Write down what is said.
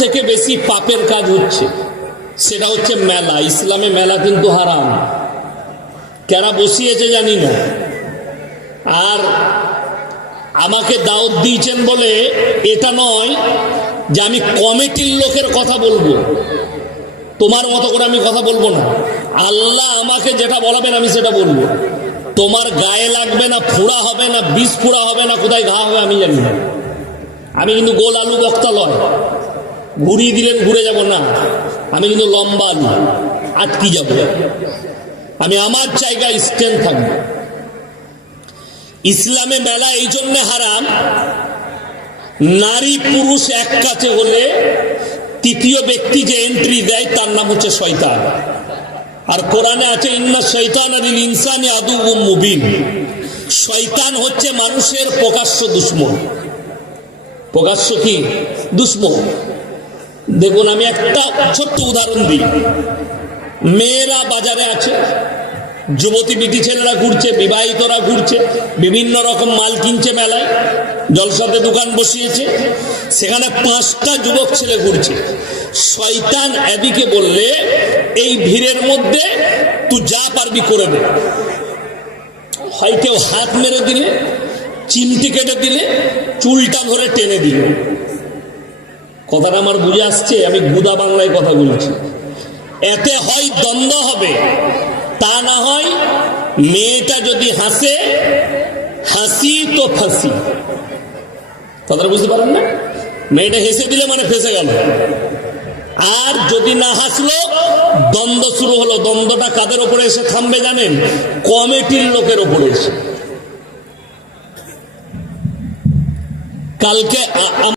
থেকে বেশি পাপের কাজ হচ্ছে, সেটা হচ্ছে মেলা। ইসলামে মেলা কিন্তু হারাম। কারা বসিয়েছে জানি না। আর আমাকে দাওয়াত দিয়েছেন বলে এটা নয় যে আমি কমিটির লোকের কথা বলবো, তোমার মতো করে আমি কথা বলবো না। আল্লাহ আমাকে যেটা বলাবেন আমি সেটা বলবো। তোমার গায়ে লাগবে না, ফোড়া হবে না, বিষ ফোড়া হবে না, কোথায় ঘা হবে আমি জানি না। আমি কিন্তু গোল আলু বক্তা লয়, ঘুরিয়ে দিলেন ঘুরে যাব না। আমি কিন্তু লম্বা আলু, আটকি যাব। আমি আমার জায়গায় স্ট্যান্ড থাকবো। ইসলামে মেলা এই জন্য হারাম, নারী পুরুষ এক কাছে হলে তৃতীয় ব্যক্তি যে এন্ট্রি দেয় তার নাম হচ্ছে শয়তান। আর কোরআনে আছে ইন্না শয়তানা লিল ইনসানি আদুউম মুবিন। শয়তান হচ্ছে মানুষের প্রকাশ্য দুশমন। প্রকাশ্য কি দুশমন? দেখুন, আমি একটা ছোট্ট উদাহরণ দিই। মেয়েরা বাজারে আছে, যুবতী বিটি ছেলেরা ঘুরছে, বিবাহিতরা ঘুরছে, বিভিন্ন রকম মাল কিনছে মেলায়, জলসাতে দোকান বসিয়েছে, সেখানে 5টা যুবক ছেলে ঘুরছে। শয়তান এদিকে বললে এই ভিড়ের মধ্যে তুই যা পারবি করে দে। হয় কেউ হাত মেরে দিলে, চিমটি কেটে দিলে, চুলটা ধরে টেনে দিলে। কথাটা আমার বুঝে আসছে? আমি গুদা বাংলায় কথা বলছি। এতে হয় দ্বন্দ্ব হবে, তা না হয় মেয়েটা যদি হাসে, হাসি তো ফাঁসি। কথাটা বুঝতে পারেন না? মেয়েটা হেসে দিলে মানে ফেসে গেল। আর যদি না হাসলো, দ্বন্দ্ব শুরু হলো। দ্বন্দ্বটা কাদের ওপরে এসে থামবে জানেন? কমিটির লোকের ওপরে এসে। কালকে